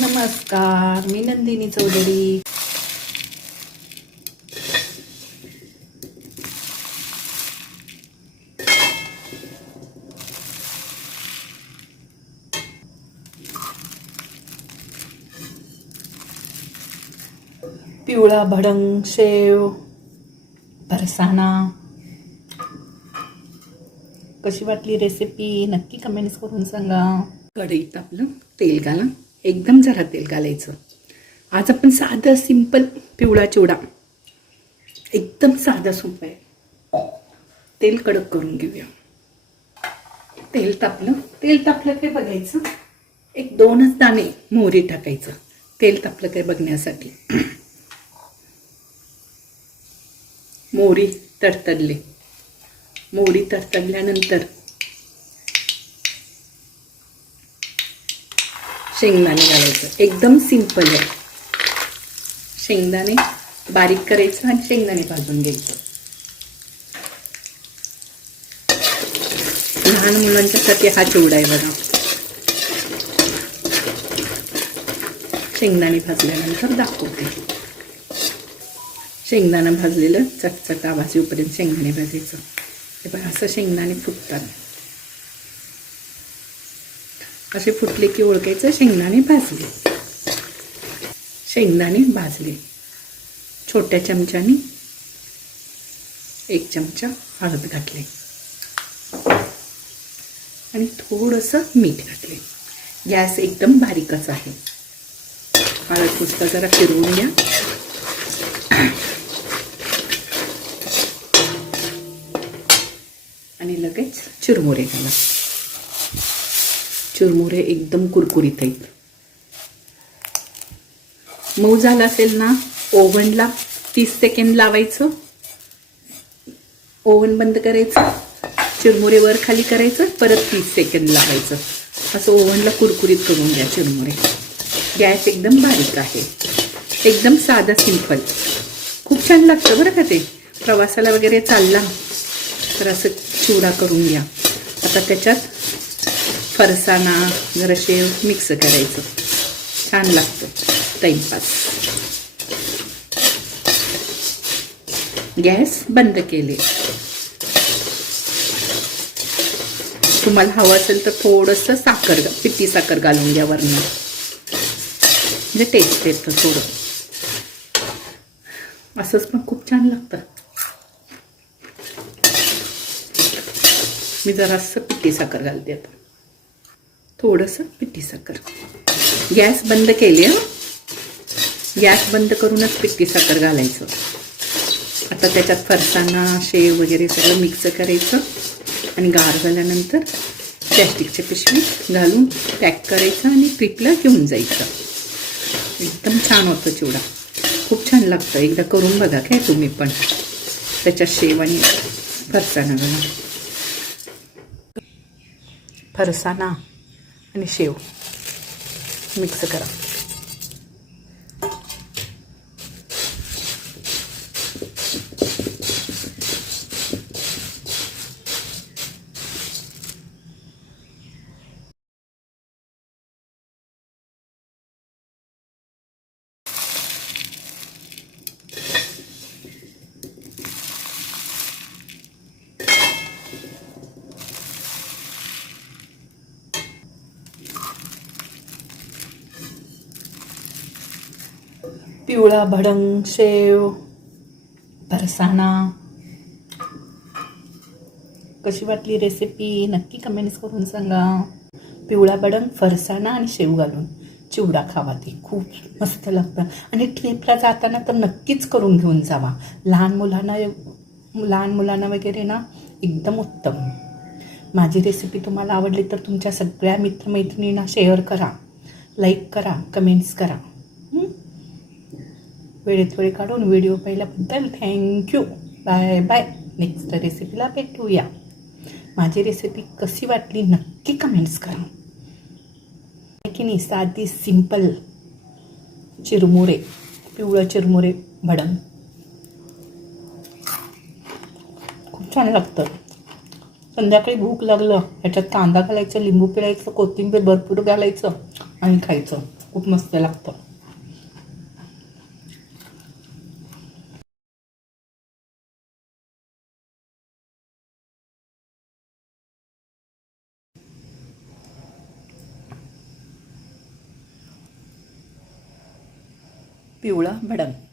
नमस्कार, मी नंदिनी चौधरी. पिवळा भडंग, शेव, फरसाणा. कशी वाटली रेसिपी नक्की कमेंट्स करून सांगा. कढईत आपलं तेल घाला, एकदम जरा तेल घालायचं. आज आपण साधं सिंपल पिवळा चिवडा, एकदम साधा सोपं आहे. तेल कडक करून घेऊया. तेल तापलं काय बघायचं, एक 2च दाणे मोहरी टाकायचं. तेल तापलं काय बघण्यासाठी. मोहरी तडतडल्यानंतर शेंगदाणे घालायचं. एकदम सिंपल आहे. शेंगदाणे बारीक करायचं आणि शेंगदाणे भाजून घ्यायचं. लहान मुलांच्यासाठी हा चिवडा आहे बघा. शेंगदाणे भाजल्यानंतर दाखवते. शेंगदाणा भाजलेलं चटचट आवाज येऊपर्यंत शेंगदाणे भाजायचं. हे बघा, असं शेंगदाणे फुटतात. असे फुटले की ओळखायचं शेंगदाणे भाजले. छोट्या चमच्याने 1 चमचा हळद घातले आणि थोडंसं मीठ घातले. गॅस एकदम बारीकच आहे. हळद पुसता जरा फिरवून घ्या. आणि लगेच चिरमुरे घाला. चिरमुरे एकदम कुरकुरीत आहेत. मऊ झाला असेल ना, ओव्हनला 30 सेकंड लावायचं. ओव्हन बंद करायचं, चिरमुरे वर खाली करायचं, परत 30 सेकंड लावायचं. असं ओव्हनला कुरकुरीत करून घ्या चिरमुरे. गॅस एकदम बारीक आहे. एकदम साधं सिंपल, खूप छान लागतं बरं का. ते प्रवासाला वगैरे चालला तर असं चिवडा करून घ्या. आता त्याच्यात फरसाणा जरा शेव मिक्स करायचं. छान लागतं टाइमपास. गॅस बंद केले. तुम्हाला हवं असेल तर थोडंसं पिठी साखर घालून घ्या वरनं, म्हणजे टेस्ट येतं थोडं. असंच पण खूप छान लागतं. मी जरासं पिठी साखर घालते आता, थोडंसं पिठी साखर. गॅस बंद केली. गॅस बंद करूनच पिठी साखर घालायचं. आता त्याच्यात फरसाणा शेव वगैरे सगळं मिक्स करायचं आणि गार झाल्यानंतर प्लॅस्टिकच्या पिशवीत घालून पॅक करायचं आणि ट्रिपला घेऊन जायचं. एकदम छान होतं चिवडा, खूप छान लागतं. एकदा करून बघा काय तुम्ही पण. त्याच्यात शेव आणि फरसाणा घाला. फरसाणा आणि शेव मिक्स करा. पिवळा भडंग, शेव, फरसाणा. कशी वाटली रेसिपी नक्की कमेंट्स करून सांगा. पिवळा भडंग, फरसाणा आणि शेव घालून चिवडा खावा. ते खूप मस्त लागतं. आणि ट्रिपला जाताना तर नक्कीच करून घेऊन जावा. लहान मुलांना वगैरे ना एकदम उत्तम. माझी रेसिपी तुम्हाला आवडली तर तुमच्या सगळ्या मित्रमैत्रिणींना शेअर करा, लाईक करा, कमेंट्स करा. वेळेत वेळ काढून व्हिडिओ पाहिल्याबद्दल थँक्यू. Bye bye. नेक्स्ट रेसिपीला भेटूया. माझी रेसिपी कशी वाटली नक्की कमेंट्स करा. की नाही, साधी सिंपल चिरमुरे, पिवळं चिरमुरे भडंग खूप छान लागतं. संध्याकाळी भूक लागलं ह्याच्यात कांदा घालायचं, लिंबू पिळायचं, कोथिंबीर भरपूर घालायचं आणि खायचं. खूप मस्त लागतं. पिवळा भडंग.